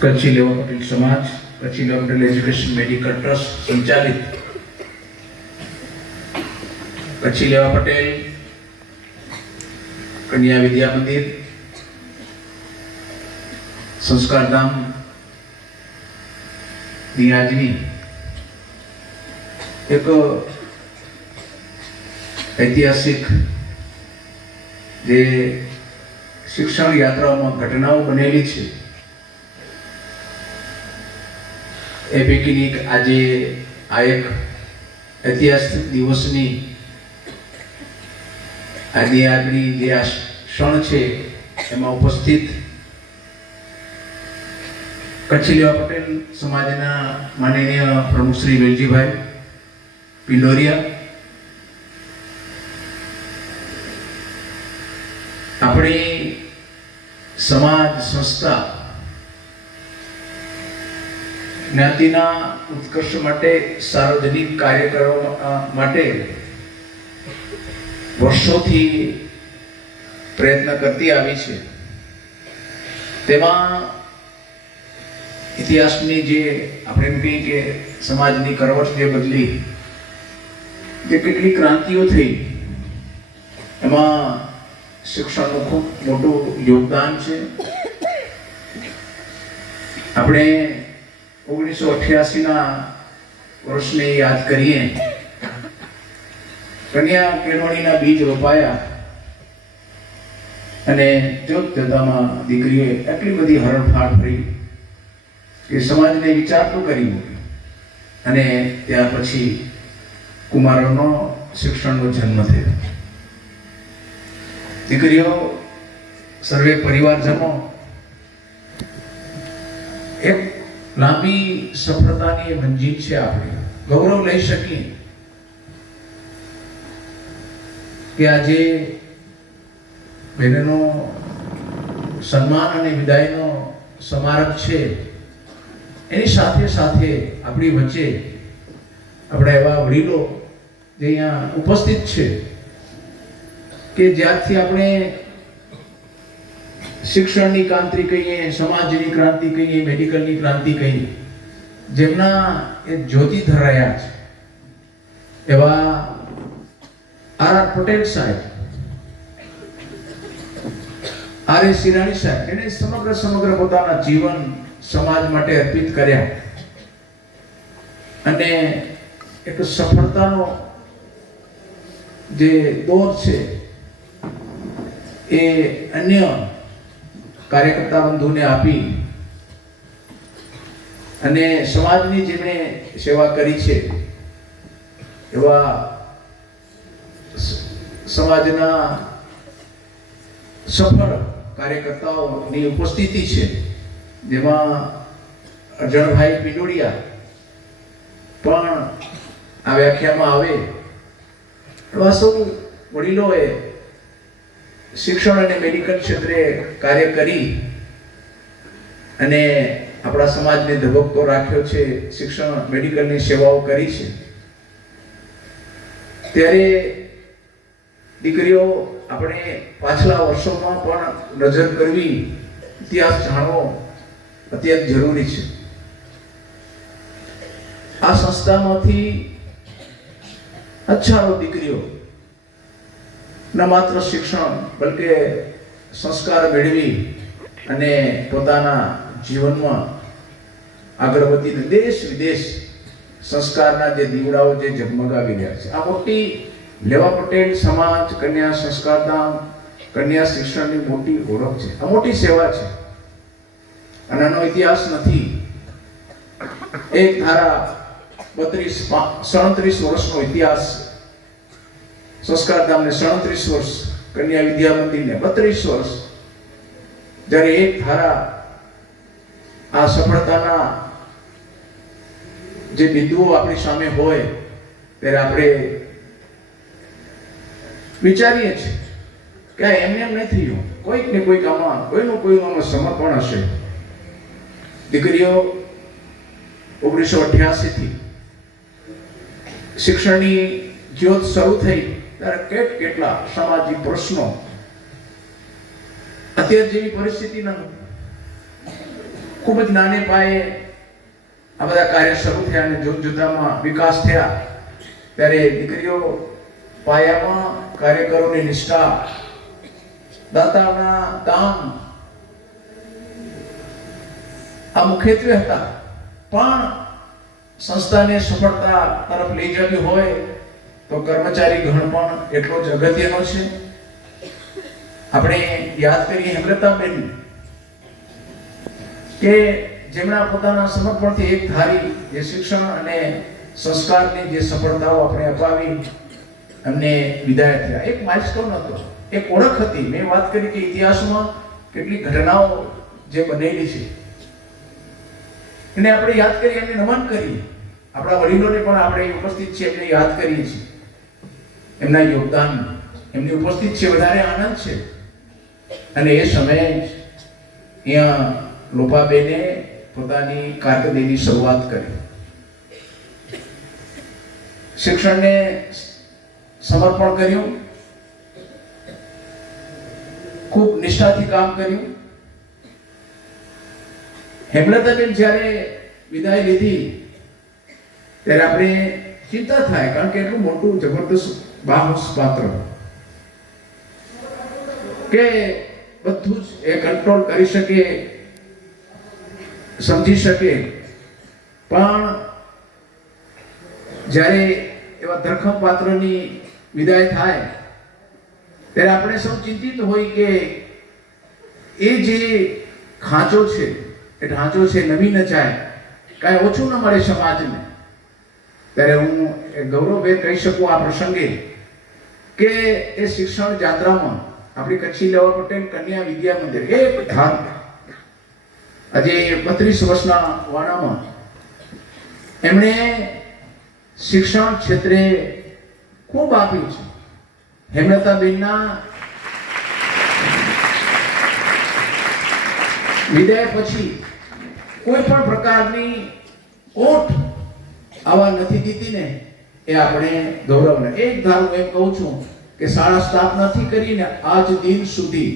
કચ્છી લેવા પટેલ સમાજ, કચ્છી લેવા પટેલ એજ્યુકેશન મેડિકલ ટ્રસ્ટ સંચાલિત કચ્છી લેવા પટેલ કન્યા વિદ્યા મંદિર સંસ્કારધામ ની આજની એક ઐતિહાસિક જે શિક્ષણ યાત્રાઓમાં ઘટનાઓ બનેલી છે એ પૈકીની આજે આ એક ઐતિહાસિક દિવસની આજની આગની જે આ ક્ષણ છે એમાં ઉપસ્થિત કચ્છી લેવા પટેલ સમાજના માનનીય પ્રમુખ શ્રી વેલજીભાઈ પિંડોરિયા, આપણી સમાજ સંસ્થા જ્ઞાતિના ઉત્કર્ષ માટે સાર્વજનિક કાર્ય કરવા માટે વર્ષોથી પ્રયત્ન કરતી આવી છે. તેમાં ઇતિહાસની જે આપણે એમ કહીએ કે સમાજની કરવટ જે બદલી, જે કેટલી ક્રાંતિઓ થઈ, એમાં શિક્ષણનું ખૂબ મોટું યોગદાન છે. આપણે 1988ના વર્ષને યાદ કરીએ. કન્યા કેળવણીના બીજ રોપાયા અને જોતજોતામાં દીકરીઓએ એટલી બધી હરણફાળ ભરી કે સમાજને વિચારતું કરી મૂક્યું. અને ત્યાર પછી કુમારોનો શિક્ષણનો જન્મ થયો. દીકરીઓ સર્વે પરિવારજનો એક લાંબી સફળતાની મંજિલ છે. આપણે ગૌરવ લઈ શકીએ કે આજે બહેનોનો સન્માન અને વિદાયનો સમારંભ છે. એની સાથે સાથે આપણી વચ્ચે આપણા એવા વડીલો જે અહીંયા ઉપસ્થિત છે કે જ્યારથી આપણે શિક્ષણની ક્રાંતિ કહીએ, સમાજની ક્રાંતિ કહીએ, મેડિકલની ક્રાંતિ કહીએ, જેમના એ જ્યોતિ ધરાયા છે એવા આર પટેલ સાહેબ, આર શિરાણી સાહેબ, એને સમગ્ર પોતાના જીવન સમાજ માટે અર્પિત કર્યા અને એક સફળતાનો જે દોર છે એ અન્ય કાર્યકર્તા બંધુને આપી અને સમાજની જેમણે સેવા કરી છે એવા સમાજના સફળ કાર્યકર્તાઓની ઉપસ્થિતિ છે, જેમાં અર્જણભાઈ પિંડોરિયા પણ આ વ્યાખ્યામાં આવે. એવા સૌ વડીલોએ શિક્ષણ અને મેડિકલ ક્ષેત્રે કાર્ય કરી અને આપણા સમાજને ધબકતો રાખ્યો છે, શિક્ષણ મેડિકલની સેવાઓ કરી છે. ત્યારે દીકરીઓ આપણે પાછલા વર્ષોમાં પણ નજર કરવી, ઇતિહાસ જાણવો અત્યંત જરૂરી છે. આ સંસ્થામાંથી હજારો દીકરીઓ ન માત્ર શિક્ષણ બલકે સંસ્કાર મેળવી અને પોતાના જીવનમાં આગળ વધીને દેશ વિદેશ સંસ્કારના જે દીવડાઓ જે ઝગમગાવી રહ્યા છે. આ મોટી લેવા પટેલ સમાજ કન્યા સંસ્કારધામ કન્યા શિક્ષણની મોટી ઓળખ છે. આ મોટી સેવા છે અને આનો ઇતિહાસ નથી. એક ધારા 37 વર્ષનો ઇતિહાસ, સંસ્કારધામને 37 વર્ષ, કન્યા વિદ્યા મંદિરને 32 વર્ષ. જ્યારે એક ધારા આ સફળતાના જે બિંદુઓ આપણી સામે હોય ત્યારે આપણે વિચારીએ છીએ કે આ એમને એમ નથી થયું. કોઈક ને કોઈક આમાં કોઈનું સમર્પણ હશે. દીકરીઓ 1988 થી શિક્ષણની જ્યોત શરૂ થઈ ત્યારે કેટલા સામાજિક પ્રશ્નો, અત્યારે જેવી પરિસ્થિતિ ન હતી. ખૂબ જ નાને પાયે આ બધા કાર્ય શરૂ થયા અને જોતજોતામાં વિકાસ થયા ત્યારે દીકરીઓ પાયામાં કાર્યકરોની નિષ્ઠા, દાતાઓના દાન આ મુખ્યત્વે હતા. પણ સંસ્થાને સફળતા તરફ લઈ જવી હોય તો કર્મચારી ગણ પણ એટલો જ અગત્યનો છે. આપણે યાદ કરીએ હેમલતાબેન કે જેમના પોતાના સમર્પણથી એક ધારી જે શિક્ષણ અને સંસ્કારની જે સફળતાઓ આપણે અપાવી એમને વિદાય થયા. એક માઇલસ્ટોન હતો, એક ઓળખ હતી. મેં વાત કરી કે ઇતિહાસમાં કેટલી ઘટનાઓ જે બનેલી છે એને આપણે યાદ કરી, એમને નમન કરીએ. આપણા વડીલોને પણ આપણે ઉપસ્થિત છે એમને યાદ કરીએ છીએ. એમના યોગદાન, એમની ઉપસ્થિત છે, વધારે આનંદ છે. અને એ સમયે અહીંયા લોપાબેને પોતાની કારકિર્દીની શરૂઆત કરી. શિક્ષણને સમર્પણ કર્યું, ખૂબ નિષ્ઠાથી કામ કર્યું. હેમલતાબેન જ્યારે વિદાય લીધી ત્યારે આપણે ચિંતા થાય, કારણ કે એટલું મોટું જબરદસ્ત બાહુસ પાત્ર કે બધું જ એ કંટ્રોલ કરી શકે, સમજી શકે. પણ જ્યારે એવા ધરખમ પાત્રની વિદાય થાય ત્યારે આપણે સૌ ચિંતિત હોય કે એ જે ખાંચો છે એ ઢાંચો છે નવી ન જાય, કાંઈ ઓછું ન મળે સમાજને. ત્યારે હું એ ગૌરવભેર કહી શકું આ પ્રસંગે કે એ શિક્ષણ જાત્રામાં આપણી કચ્છી લેવા પટેલ કન્યા વિદ્યા મંદિર એક ધામ આજે 32 વર્ષના વાણામાં એમણે શિક્ષણ ક્ષેત્રે ખૂબ આપ્યું છે. હેમલતાબેનના વિદાય પછી કોઈ પણ પ્રકારની ઓટ આવા નથી દીધી ને એ આપણે ગૌરવને. એક ધારું એમ કહું છું કે શાળા સ્થાપનાથી કરીને આજ દિન સુધી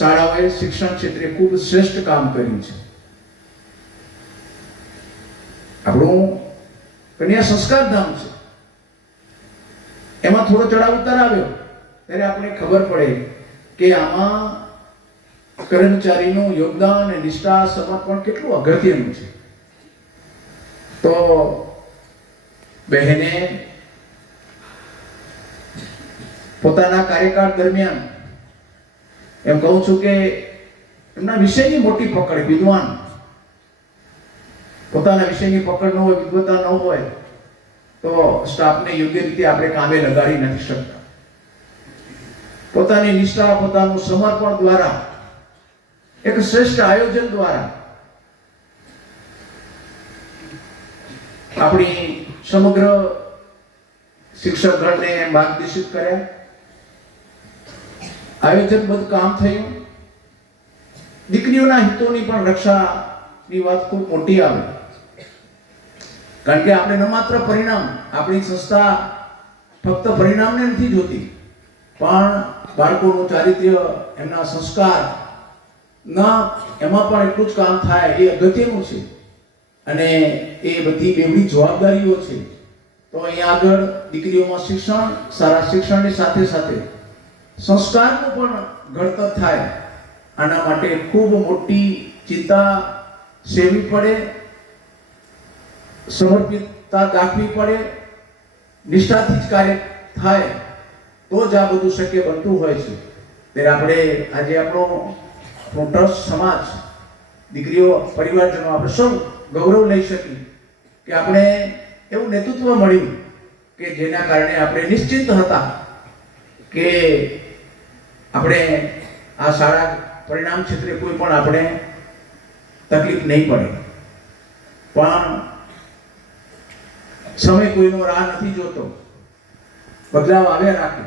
શાળાઓએ શિક્ષણ ક્ષેત્રે ખૂબ શ્રેષ્ઠ કામ કર્યું છે. આપણું કન્યા સંસ્કાર ધામ છે, એમાં થોડો ચડાવ ઉતાર આવ્યો ત્યારે આપણે ખબર પડે કે આમાં કર્મચારીનું યોગદાન અને નિષ્ઠા, સમર્પણ કેટલું અગત્યનું છે. તો બહેને પોતાના કાર્યકાળ દરમિયાન એમ કહું છું કે એમના વિષયની મોટી પકડ, વિદ્વાન, પોતાના વિષયની પકડ ન હોય, વિદ્વતા ન હોય તો સ્ટાફને યોગ્ય રીતે આપણે કામે લગાડી નથી શકતા. પોતાની નિષ્ઠા, પોતાનું સમર્પણ દ્વારા, એક શ્રેષ્ઠ આયોજન દ્વારા આપણી સમગ્ર શિક્ષક ગણને માર્ગદર્શિત કર્યા. આયોજનબદ્ધ કામ થયું. દીકરીઓના હિતોની પણ રક્ષાની વાત ખૂબ મોટી આવે, કારણ કે આપણે ન માત્ર પરિણામ, આપણી સંસ્થા ફક્ત પરિણામને નથી જોતી પણ બાળકોનું ચારિત્ર્ય, એમના સંસ્કાર ના એમાં પણ એટલું જ કામ થાય એ અગત્યનું છે. અને એ બધી બેવડી જવાબદારીઓ છે. તો અહીંયા આગળ દીકરીઓમાં શિક્ષણ, સારા શિક્ષણની સાથે સાથે સંસ્કારનું પણ ઘડતર થાય, આના માટે ખૂબ મોટી ચિંતા સેવી પડે, સમર્પિતતા દાખવી પડે, નિષ્ઠાથી જ કાર્ય થાય તો જ આ બધું શક્ય બનતું હોય છે. ત્યારે આપણે આજે આપણો ટ્રસ્ટ સમાજ, દીકરીઓ, પરિવારજનો આપણે સૌ ગૌરવ લઈ શકીએ કે આપણે એવું નેતૃત્વ મળ્યું કે જેના કારણે આપણે નિશ્ચિત હતા કે આપણે આ શાળા પરિણામ ક્ષેત્રે કોઈ પણ આપણે તકલીફ નહીં પડે. પણ સમય કોઈનો રાહ નથી જોતો, બદલાવ આવ્યા રાખે.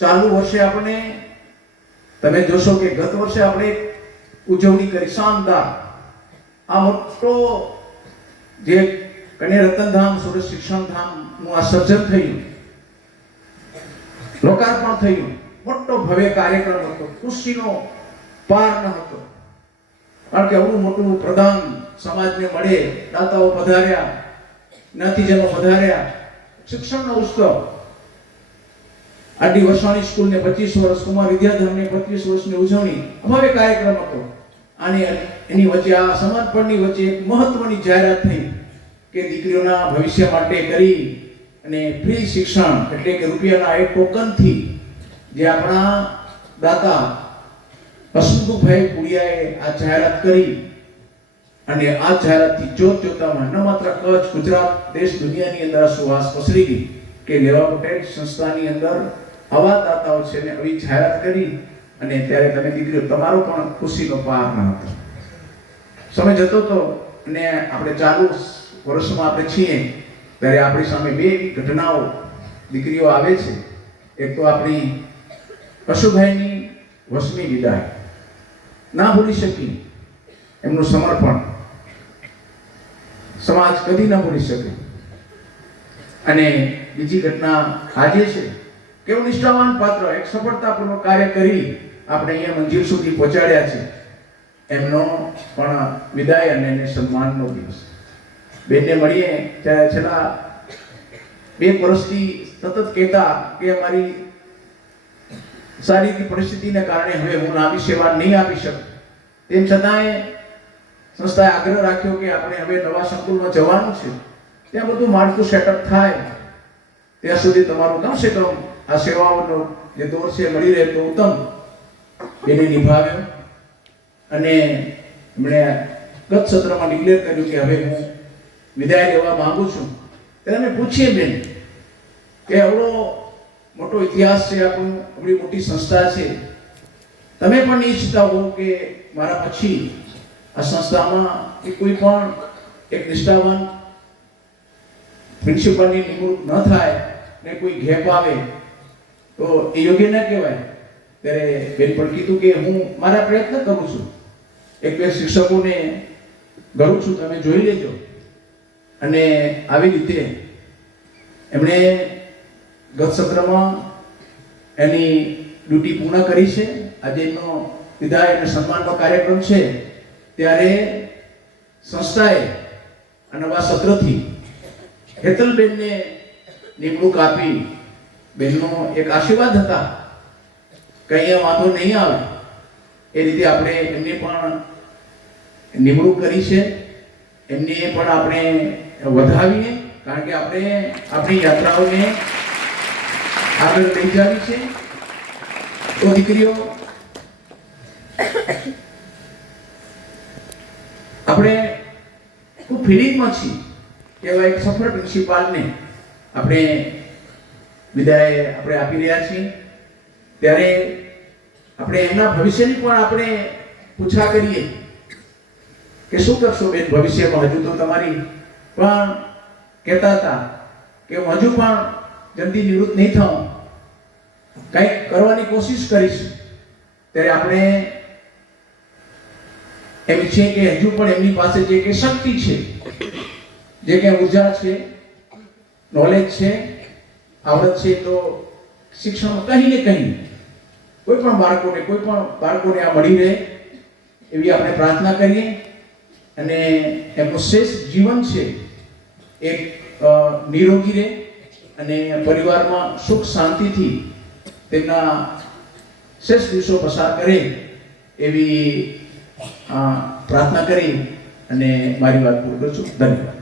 ચાલુ વર્ષે આપણે તમે જોશો કે ગત વર્ષે આપણે ઉજવણી કરી શાનદાર. આ મોટો જે કન્યા રતનધામ, સુરત શિક્ષણ ધામનું આ સર્જન થયું, લોકાર્પણ થયું, મોટો ભવ્ય કાર્યક્રમ હતો, ખુશીનો પાર ન હતો. કારણ કે આવડું મોટું પ્રદાન સમાજને મળે, દાતાઓ પધાર્યા, જ્ઞાતિજનો પધાર્યા, શિક્ષણનો ઉત્સવ, આડી વસાણી સ્કૂલને 25 વર્ષ, કુમાર વિદ્યાધામને 25 વર્ષની ઉજવણી, અમારે કાર્યક્રમ હતો. અને એની વચ્ચે આ સમર્પણની વચ્ચે એક મહત્વની જાહેરાત થઈ કે દીકરીઓના ભવિષ્ય માટે કરી અને ફ્રી શિક્ષણ એટલે કે રૂપિયાના એક ટોકનથી જે આપણા દાતા હસમુખભાઈ પુડિયાએ આ જાહેરાત કરી અને આ જાહેરાતથી જોત જોતામાં ન માત્ર કચ્છ, ગુજરાત, દેશ દુનિયાની અંદર સુવાસ પસરી ગઈ કે લેવા પટેલ સંસ્થાની અંદર આવા દાતાઓ છે ને આવી જાહેરાત કરી. અને ત્યારે તમે દીકરીઓ તમારો પણ ખુશીનો પાર ન હતો. સમય જતો હતો અને આપણે ચાલુ વર્ષમાં આપણે છીએ ત્યારે આપણી સામે બે ઘટનાઓ દીકરીઓ આવે છે. એક તો આપણી પશુભાઈની વસમી વિદાય, ના ભૂલી શકી એમનું સમર્પણ, સમાજ કદી ના ભૂલી શકે. અને બીજી ઘટના આજે છે, કેવું નિષ્ઠાવાન પાત્ર, એક સફળતાપૂર્વક કાર્ય કરી આપણે અહીંયા મંજિલ સુધી પહોંચાડ્યા છે, એમનો પણ વિદાય અને એને સન્માનનો દિવસ. બેનને મળીએ ત્યારે છેલ્લા 2 વર્ષથી સતત કહેતા કે અમારી શારીરિક પરિસ્થિતિને કારણે હવે હું લાંબી સેવા નહીં આપી શકું. તેમ છતાંય સંસ્થાએ આગ્રહ રાખ્યો કે આપણે હવે નવા સંકુલમાં જવાનું છે, ત્યાં બધું માળખું સેટઅપ થાય ત્યાં સુધી તમારું કમસે કમ આ સેવાઓનો જે દોર છે મળી રહે તો ઉત્તમ. એને નિભાવ્યો અને એમણે ગત સત્રમાં ડિક્લેર કર્યું કે હવે હું વિદાય લેવા માંગુ છું. ત્યારે પૂછીએ બેન કે આવડો મોટો ઇતિહાસ છે, આપણું આપણી મોટી સંસ્થા છે, તમે પણ ઈચ્છતા હો કે મારા પછી આ સંસ્થામાં કોઈ પણ એક નિષ્ઠાવાન પ્રિન્સિપલની નિમણૂક ન થાય ને કોઈ ગેપ આવે તો એ યોગ્ય ન કહેવાય. ત્યારે બેન પણ કીધું કે હું મારા પ્રયત્ન કરું છું, 1-2 શિક્ષકોને ઘરું છું, તમે જોઈ લેજો. અને આવી રીતે એમણે ગત સત્રમાં એની ડ્યુટી પૂર્ણ કરી છે. આજે એમનો વિદાય અને સન્માનનો કાર્યક્રમ છે ત્યારે સંસ્થાએ આ નવા સત્રથી હેતલબેનને નિમણૂક આપી. બેનનો એક આશીર્વાદ હતા કે અહીંયા વાંધો નહીં આવે એ રીતે આપણે એમને પણ નિમણૂક કરી છે. એમને પણ આપણે વધાવીએ, કારણ કે આપણે આપણી યાત્રાઓને આગળ લઈ જવી છે. તો દીકરીઓ, આપણે ખૂબ ફિલિંગમાં છીએ કે એવા એક સફળ પ્રિન્સિપાલને આપણે વિદાય આપણે આપી રહ્યા છીએ. ત્યારે આપણે એમના ભવિષ્યની પણ આપણે પૂછા કરીએ કે શું કરશો બેન ભવિષ્યમાં. હજુ તો તમારી પણ કહેતા હતા કે હું હજુ પણ જલ્દી નિવૃત્ત નહીં થાઉં, કંઈક કરવાની કોશિશ કરીશ. ત્યારે આપણે એમ છે કે હજુ પણ એમની પાસે જે કે શક્તિ છે, જે કે ઉર્જા છે, નોલેજ છે, આવડત છે, તો શિક્ષણ કંઈ ને કંઈ કોઈ પણ બાળકોને આ મળી રહે એવી આપણે પ્રાર્થના કરીએ. અને એમનું શ્રેષ્ઠ જીવન છે એક નિરોગી રહે અને પરિવારમાં સુખ શાંતિથી તેમના શ્રેષ્ઠ દિવસો પસાર કરે એવી પ્રાર્થના કરી અને મારી વાત પૂરી કરું છું. ધન્યવાદ.